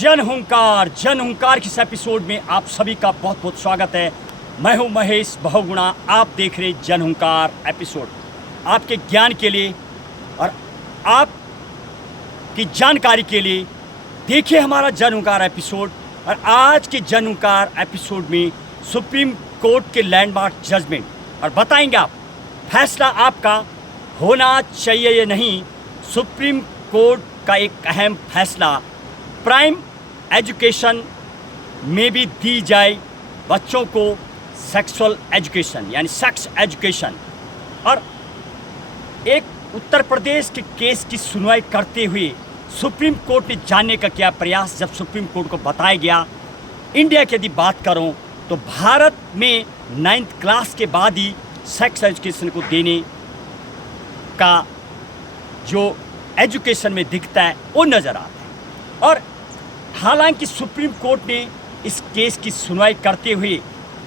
जन हुंकार के इस एपिसोड में आप सभी का बहुत बहुत स्वागत है। मैं हूं महेश बहुगुणा। आप देख रहे जन हुंकार एपिसोड आपके ज्ञान के लिए और आप की जानकारी के लिए। देखिए हमारा जन हुंकार एपिसोड। और आज के जन हुंकार एपिसोड में सुप्रीम कोर्ट के लैंडमार्क जजमेंट और बताएंगे आप फैसला आपका होना चाहिए या नहीं। सुप्रीम कोर्ट का एक अहम फैसला, प्राइम एजुकेशन में भी दी जाए बच्चों को सेक्सुअल एजुकेशन यानी सेक्स एजुकेशन। और एक उत्तर प्रदेश के केस की सुनवाई करते हुए सुप्रीम कोर्ट ने जानने का क्या प्रयास, जब सुप्रीम कोर्ट को बताया गया इंडिया की यदि बात करूं तो भारत में 9th क्लास के बाद ही सेक्स एजुकेशन को देने का जो एजुकेशन में दिखता है वो नज़र आता है। और हालांकि सुप्रीम कोर्ट ने इस केस की सुनवाई करते हुए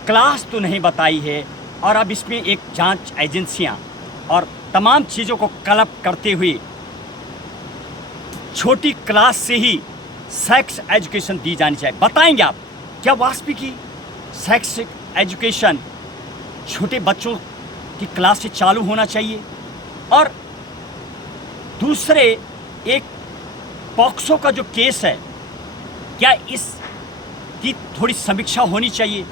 क्लास तो नहीं बताई है और अब इसमें एक जांच एजेंसियां और तमाम चीज़ों को क्लब करते हुए छोटी क्लास से ही सेक्स एजुकेशन दी जानी चाहिए। बताएंगे आप क्या वास्तविक ही सेक्स एजुकेशन छोटे बच्चों की क्लास से चालू होना चाहिए। और दूसरे एक पॉक्सो का जो केस है, क्या इसकी थोड़ी समीक्षा होनी चाहिए।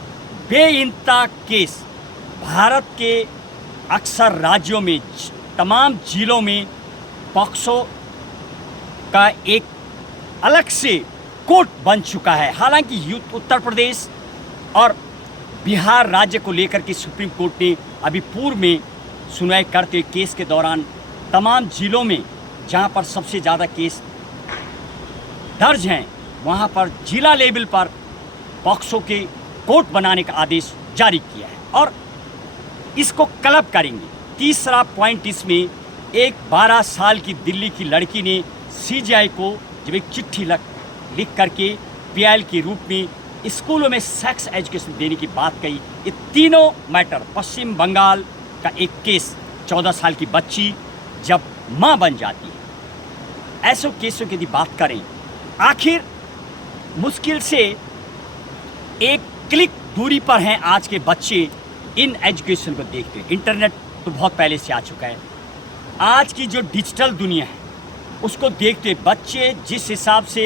बेइंता केस भारत के अक्सर राज्यों में तमाम जिलों में पॉक्सो का एक अलग से कोर्ट बन चुका है। हालांकि उत्तर प्रदेश और बिहार राज्य को लेकर के सुप्रीम कोर्ट ने अभी पूर्व में सुनवाई करते हुए केस के दौरान तमाम जिलों में जहां पर सबसे ज़्यादा केस दर्ज हैं वहां पर जिला लेवल पर पॉक्सो के कोर्ट बनाने का आदेश जारी किया है और इसको क्लब करेंगे। तीसरा पॉइंट इसमें, एक 12 साल की दिल्ली की लड़की ने सीजीआई को जब एक चिट्ठी लिख करके पीआईएल के रूप में स्कूलों में सेक्स एजुकेशन देने की बात कही। ये तीनों मैटर, पश्चिम बंगाल का एक केस, 14 साल की बच्ची जब मां बन जाती है, ऐसे केसों की यदि बात करें, आखिर मुश्किल से एक क्लिक दूरी पर हैं आज के बच्चे इन एजुकेशन को देखते हैं। इंटरनेट तो बहुत पहले से आ चुका है। आज की जो डिजिटल दुनिया है उसको देखते बच्चे जिस हिसाब से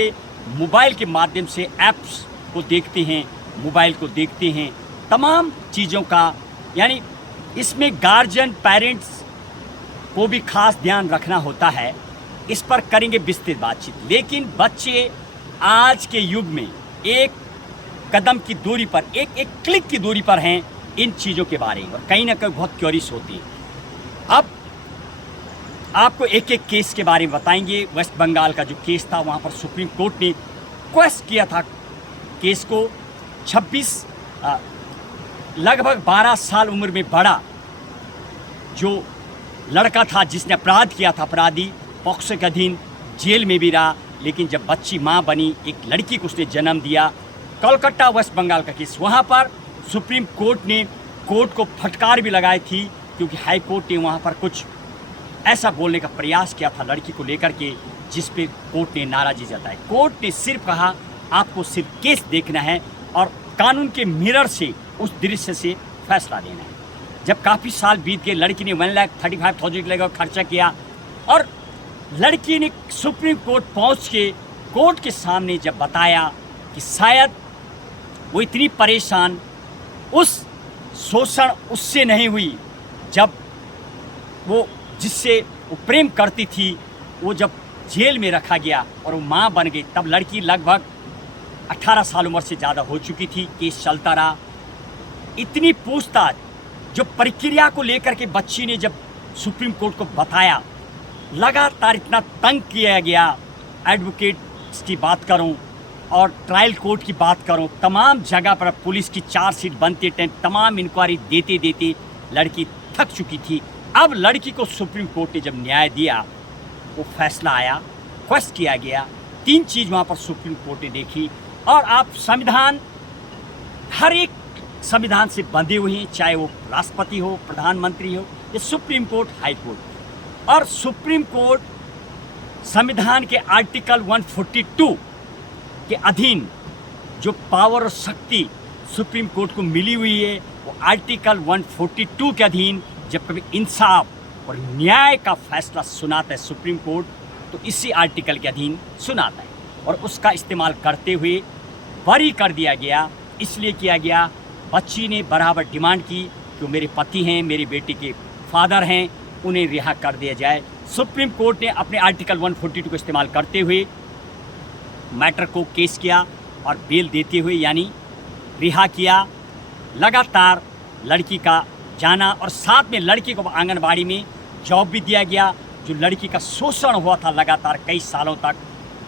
मोबाइल के माध्यम से ऐप्स को देखते हैं, मोबाइल को देखते हैं, तमाम चीज़ों का, यानी इसमें गार्जियन पेरेंट्स को भी खास ध्यान रखना होता है। इस पर करेंगे विस्तृत बातचीत। लेकिन बच्चे आज के युग में एक कदम की दूरी पर, एक क्लिक की दूरी पर हैं इन चीज़ों के बारे में और कहीं ना कहीं बहुत क्यूरियस होती है। अब आपको एक एक केस के बारे में बताएंगे। वेस्ट बंगाल का जो केस था, वहाँ पर सुप्रीम कोर्ट ने रिक्वेस्ट किया था केस को 26 लगभग 12 साल उम्र में बड़ा जो लड़का था जिसने अपराध किया था, अपराधी पॉक्सो के अधीन जेल में भी रहा, लेकिन जब बच्ची मां बनी, एक लड़की को उसने जन्म दिया। कोलकाता वेस्ट बंगाल का केस, वहां पर सुप्रीम कोर्ट ने कोर्ट को फटकार भी लगाई थी क्योंकि हाई कोर्ट ने वहां पर कुछ ऐसा बोलने का प्रयास किया था लड़की को लेकर के, जिस पे कोर्ट ने नाराज़गी जताई। कोर्ट ने सिर्फ कहा आपको सिर्फ केस देखना है और कानून के मिरर से, उस दृश्य से फैसला देना है। जब काफ़ी साल बीत गए, लड़की ने 1,35,000 लगभग खर्चा किया और लड़की ने सुप्रीम कोर्ट पहुंच के कोर्ट के सामने जब बताया कि शायद वो इतनी परेशान, उस शोषण उससे नहीं हुई जब वो जिससे वो प्रेम करती थी, वो जब जेल में रखा गया और वो माँ बन गई, तब लड़की लगभग 18 साल उम्र से ज़्यादा हो चुकी थी। केस चलता रहा। इतनी पूछताछ, जो प्रक्रिया को लेकर के बच्ची ने जब सुप्रीम कोर्ट को बताया, लगातार इतना तंग किया गया। एडवोकेट्स की बात करूं और ट्रायल कोर्ट की बात करूं, तमाम जगह पर पुलिस की चार्जशीट बनते टाइम तमाम इंक्वायरी देते देते लड़की थक चुकी थी। अब लड़की को सुप्रीम कोर्ट ने जब न्याय दिया, वो फैसला आया, क्वेश्चन किया गया, 3 चीज़ वहाँ पर सुप्रीम कोर्ट ने देखी। और आप संविधान, हर एक संविधान से बंधे हुए हैं, चाहे वो राष्ट्रपति हो, प्रधानमंत्री हो या सुप्रीम कोर्ट, हाई कोर्ट। और सुप्रीम कोर्ट संविधान के आर्टिकल 142 के अधीन जो पावर और शक्ति सुप्रीम कोर्ट को मिली हुई है वो आर्टिकल 142 के अधीन जब कभी इंसाफ और न्याय का फैसला सुनाता है सुप्रीम कोर्ट तो इसी आर्टिकल के अधीन सुनाता है और उसका इस्तेमाल करते हुए बरी कर दिया गया। इसलिए किया गया, बच्ची ने बराबर डिमांड की कि मेरे पति हैं, मेरी बेटी के फादर हैं, उन्हें रिहा कर दिया जाए। सुप्रीम कोर्ट ने अपने आर्टिकल 142 को इस्तेमाल करते हुए मैटर को केस किया और बेल देते हुए यानी रिहा किया। लगातार लड़की का जाना और साथ में लड़की को आंगनबाड़ी में जॉब भी दिया गया। जो लड़की का शोषण हुआ था लगातार कई सालों तक,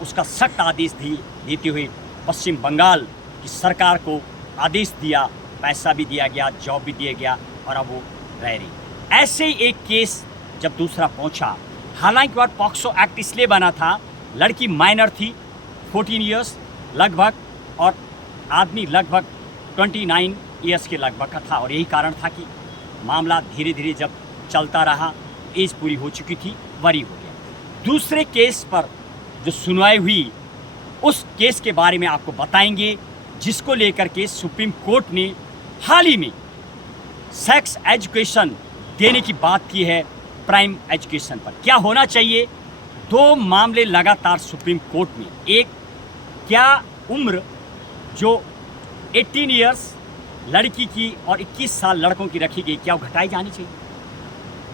उसका सख्त आदेश देते हुए पश्चिम बंगाल की सरकार को आदेश दिया, पैसा भी दिया गया, जॉब भी दिया गया और अब वो रह रही। ऐसे ही एक केस जब दूसरा पहुंचा, हालांकि वह पॉक्सो एक्ट इसलिए बना था, लड़की माइनर थी 14 इयर्स लगभग और आदमी लगभग 29 इयर्स के लगभग का था और यही कारण था कि मामला धीरे धीरे जब चलता रहा, एज पूरी हो चुकी थी, बरी हो गया। दूसरे केस पर जो सुनवाई हुई उस केस के बारे में आपको बताएंगे, जिसको लेकर के सुप्रीम कोर्ट ने हाल ही में सेक्स एजुकेशन देने की बात की है प्राइम एजुकेशन पर। क्या होना चाहिए? दो मामले लगातार सुप्रीम कोर्ट में, एक क्या उम्र जो 18 इयर्स लड़की की और 21 साल लड़कों की रखी गई, क्या वो घटाई जानी चाहिए?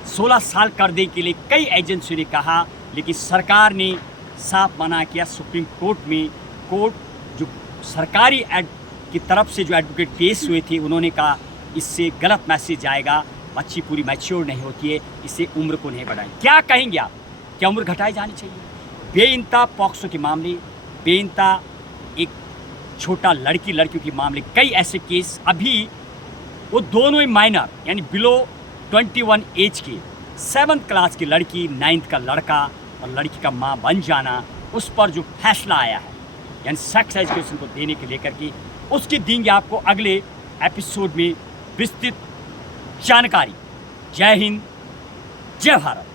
16 साल कर देने के लिए कई एजेंसियों ने कहा, लेकिन सरकार ने साफ मना किया। सुप्रीम कोर्ट में कोर्ट जो सरकारी की तरफ से जो एडवोकेट केस हुए थे, उन्होंने कहा इससे गलत मैसेज आएगा, बच्ची पूरी मैच्योर नहीं होती है, इससे उम्र को नहीं बढ़ाएं। क्या कहेंगे आप? क्या उम्र घटाई जानी चाहिए? बेइंता पॉक्सो के मामले, बेइंता एक छोटा लड़कियों के मामले, कई ऐसे केस अभी वो दोनों ही माइनर यानी बिलो 21 एज के, 7th क्लास की लड़की, 9th का लड़का और लड़की का माँ बन जाना, उस पर जो फैसला आया है यानी सेक्स एजुकेशन को देने के लेकर के, उसकी देंगे आपको अगले एपिसोड में विस्तृत जानकारी। जय हिंद, जय भारत।